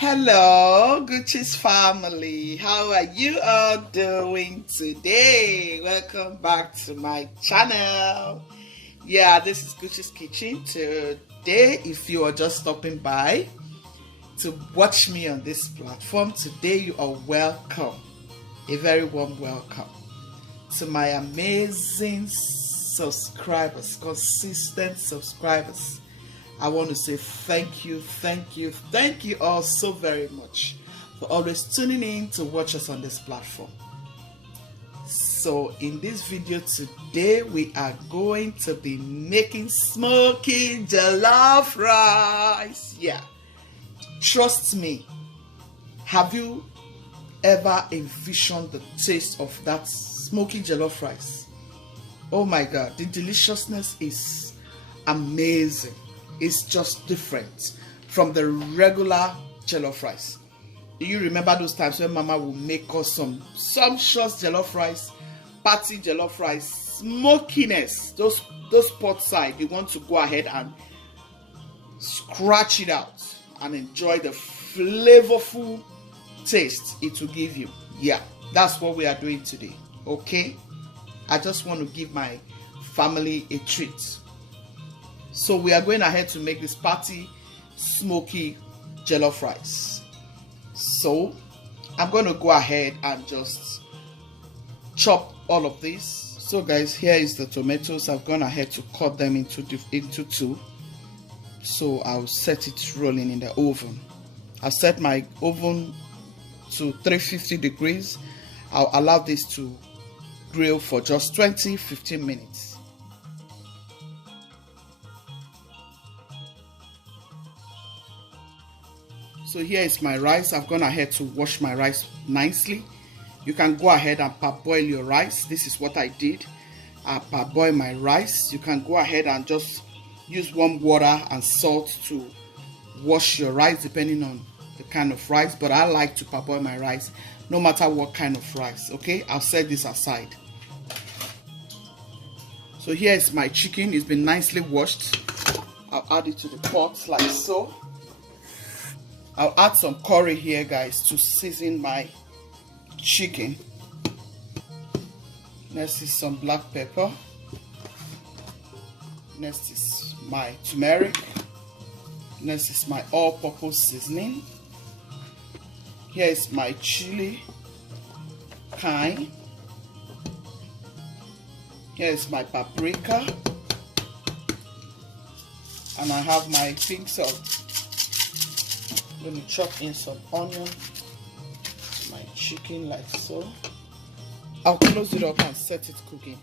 Hello, Guchies family. How are you all doing today? Welcome back to my channel. Yeah, this is Guchies Kitchen. Today, if you are just stopping by to watch me on this platform, today you are welcome. A very warm welcome to my amazing subscribers, consistent subscribers. I want to say thank you all so very much for always tuning in to watch us on this platform. So in this video today, we are going to be making smoky jollof rice. Yeah, trust me. Have you ever envisioned the taste of that smoky jollof rice? Oh my God, the deliciousness is amazing. It's just different from the regular jollof rice. Do you remember those times when Mama would make us some sumptuous jollof rice, party jollof rice, smokiness, those pot side, you want to go ahead and scratch it out and enjoy the flavorful taste it will give you. Yeah, that's what we are doing today, okay? I just want to give my family a treat. So we are going ahead to make this party smoky jollof rice. So I'm going to go ahead and just chop all of this. So guys, here is the tomatoes. I've gone ahead to cut them into two. So I'll set it rolling in the oven. I'll set my oven to 350 degrees. I'll allow this to grill for just 20-15 minutes. So here is my rice. I've gone ahead to wash my rice nicely. You can go ahead and parboil your rice. This is what I did. I parboil my rice. You can go ahead and just use warm water and salt to wash your rice depending on the kind of rice. But I like to parboil my rice no matter what kind of rice. Okay, I'll set this aside. So here is my chicken. It's been nicely washed. I'll add it to the pot like so. I'll add some curry here, guys, to season my chicken. Next is some black pepper. Next is my turmeric. Next is my all-purpose seasoning. Here is my chili thyme. Here is my paprika. And I have my pink salt. Let me chop in some onion, my chicken like so. I'll close it up and set it cooking.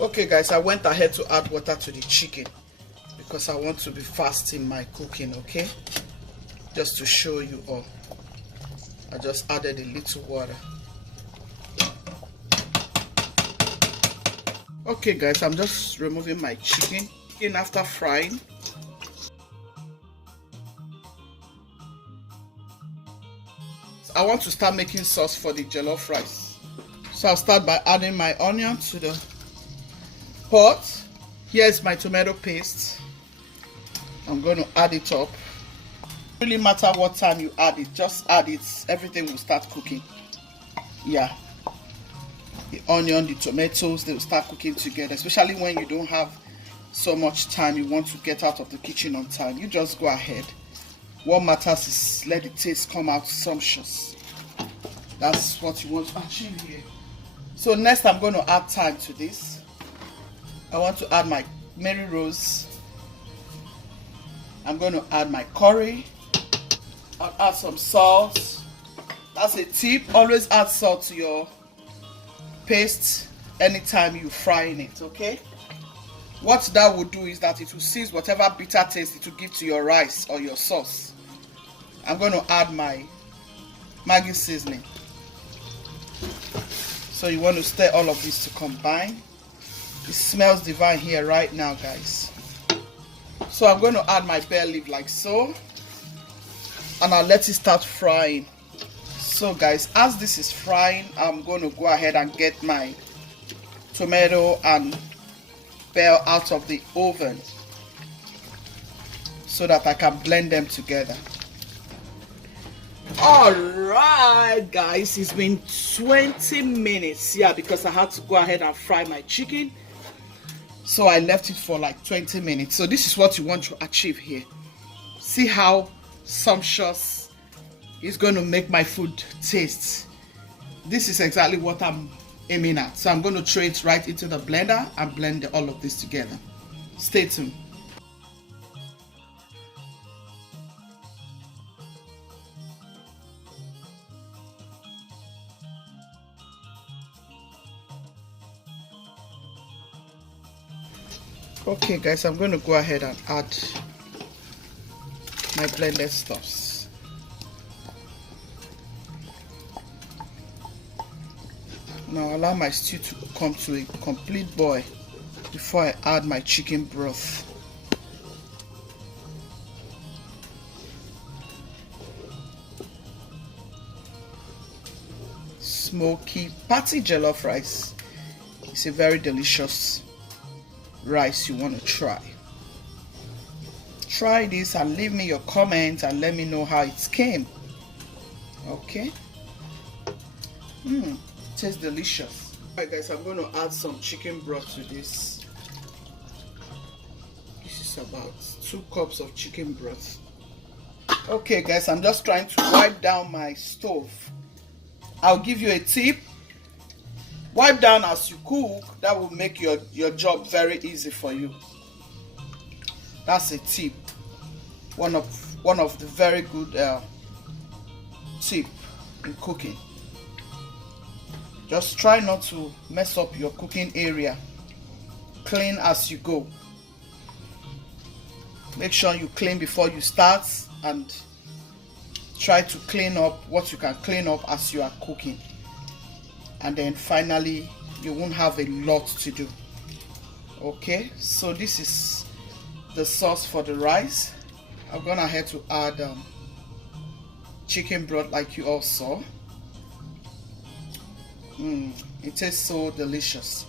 Okay guys, I went ahead to add water to the chicken because I want to be fast in my cooking, okay? Just to show you all. I just added a little water. Okay guys, I'm just removing my chicken after frying. I want to start making sauce for the jollof rice. So I'll start by adding my onion to the pot. Here's my tomato paste. I'm going to add it up. It doesn't really matter what time you add it, just add it, everything will start cooking. Yeah, the onion, the tomatoes, they will start cooking together, especially when you don't have so much time, you want to get out of the kitchen on time. You just go ahead. What matters is let the taste come out sumptuous. That's what you want to achieve here. So next I'm going to add thyme to this. I want to add my Mary Rose. I'm going to add my curry. I'll add some salt. That's a tip. Always add salt to your paste anytime you're frying it, okay? What that will do is that it will seize whatever bitter taste it will give to your rice or your sauce. I'm going to add my Maggi seasoning. So you want to stir all of this to combine. It smells divine here right now, guys. So I'm going to add my bay leaf like so, and I'll let it start frying. So guys, as this is frying, I'm going to go ahead and get my tomato and bell out of the oven so that I can blend them together. Alright guys, it's been 20 minutes, yeah, because I had to go ahead and fry my chicken, so I left it for like 20 minutes. So this is what you want to achieve here. See how sumptuous it's going to make my food taste. This is exactly what I'm aiming at. So I'm going to throw it right into the blender and blend all of this together. Stay tuned. Okay guys, I'm going to go ahead and add my blended stuffs. Now allow my stew to come to a complete boil before I add my chicken broth. Smoky patty jollof rice. It's a very delicious rice you want to try. Try this and leave me your comments and let me know how it came. Okay. Tastes delicious. Alright guys, I'm going to add some chicken broth to this. This is about 2 cups of chicken broth. Okay guys, I'm just trying to wipe down my stove. I'll give you a tip. Wipe down as you cook. That will make your job very easy for you. That's a tip. One of the very good tip in cooking. Just try not to mess up your cooking area. Clean as you go. Make sure you clean before you start, and try to clean up what you can clean up as you are cooking. And then finally you won't have a lot to do. Okay, so this is the sauce for the rice. I'm gonna have to add chicken broth like you all saw. It tastes so delicious.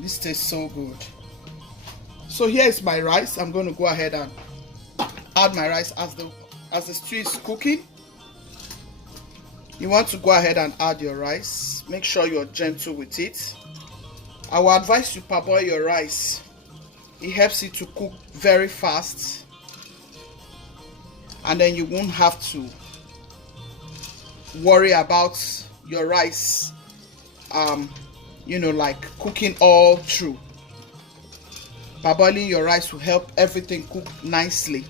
This tastes so good. So here is my rice. I'm going to go ahead and add my rice as the stew is cooking. You want to go ahead and add your rice. Make sure you're gentle with it. I will advise you parboil your rice. It helps it to cook very fast, and then you won't have to worry about your rice like cooking all through. Parboiling your rice will help everything cook nicely.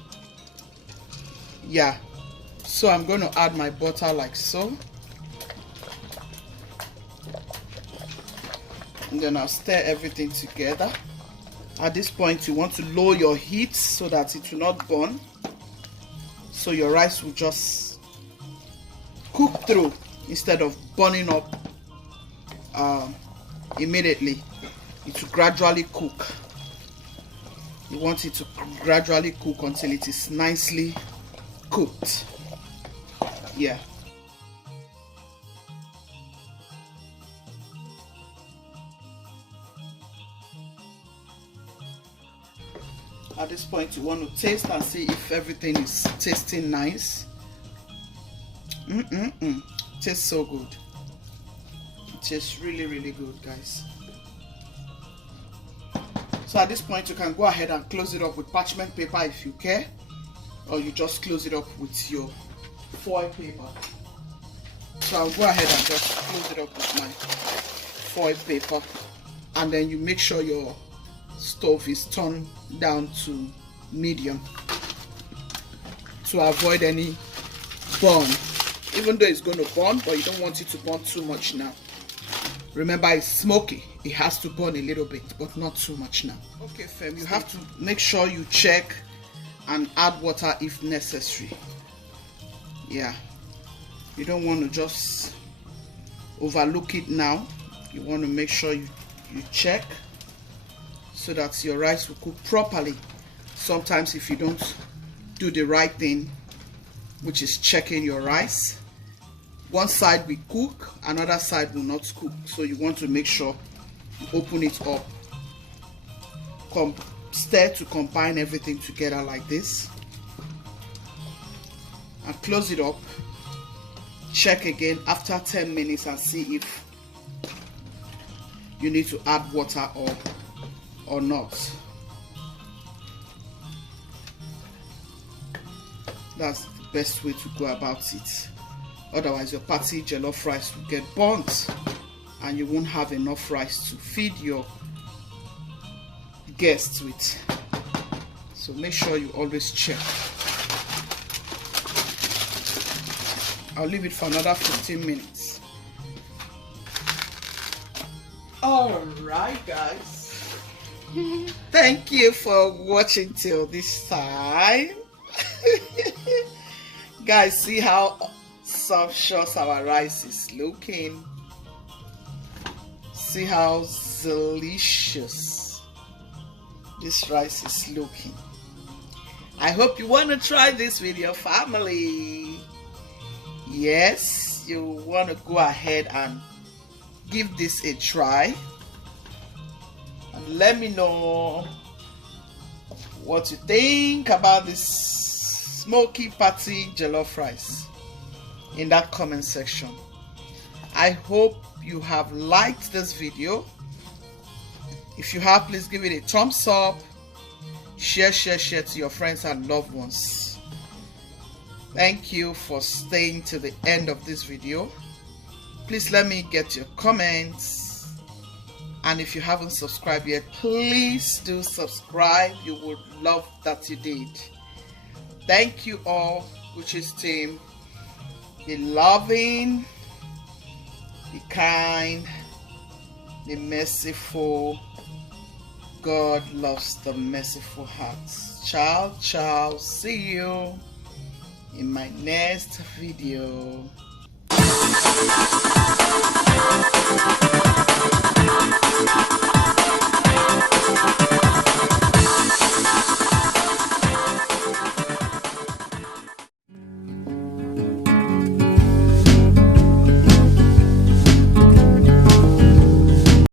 Yeah, so I'm going to add my butter like so, and then I'll stir everything together. At this point you want to lower your heat so that it will not burn, so your rice will just cook through instead of burning up immediately. It will gradually cook. You want it to gradually cook until it is nicely cooked. Yeah. At this point, you want to taste and see if everything is tasting nice. Tastes so good. It tastes really, really good, guys. So at this point, you can go ahead and close it up with parchment paper if you care, or you just close it up with your foil paper. So I'll go ahead and just close it up with my foil paper, and then you make sure your stove is turned down to medium to avoid any burn. Even though it's going to burn, but you don't want it to burn too much now. Remember, it's smoky. It has to burn a little bit, but not too much now. Okay, fam, you have to make sure you check and add water if necessary. Yeah, you don't want to just overlook it now. You want to make sure you check so that your rice will cook properly. Sometimes if you don't do the right thing, which is checking your rice, one side will cook, another side will not cook. So you want to make sure you open it up, stir to combine everything together like this, and close it up. Check again after 10 minutes and see if you need to add water or not. That's the best way to go about it. Otherwise your party jollof rice will get burnt and you won't have enough rice to feed your guests with. So make sure you always check. I'll leave it for another 15 minutes. Alright guys, thank you for watching till this time. Guys, see how sumptuous our rice is looking. See how delicious this rice is looking. I hope you want to try this with your family. Yes, you want to go ahead and give this a try and let me know what you think about this smoky patty jollof rice in that comment section. I hope you have liked this video. If you have, please give it a thumbs up, share to your friends and loved ones. Thank you for staying to the end of this video. Please let me get your comments, and if you haven't subscribed yet, please do subscribe. You would love that you did. Thank you all, Guchies team. Be loving, be kind, be merciful. God loves the merciful hearts. Ciao, ciao. See you in my next video.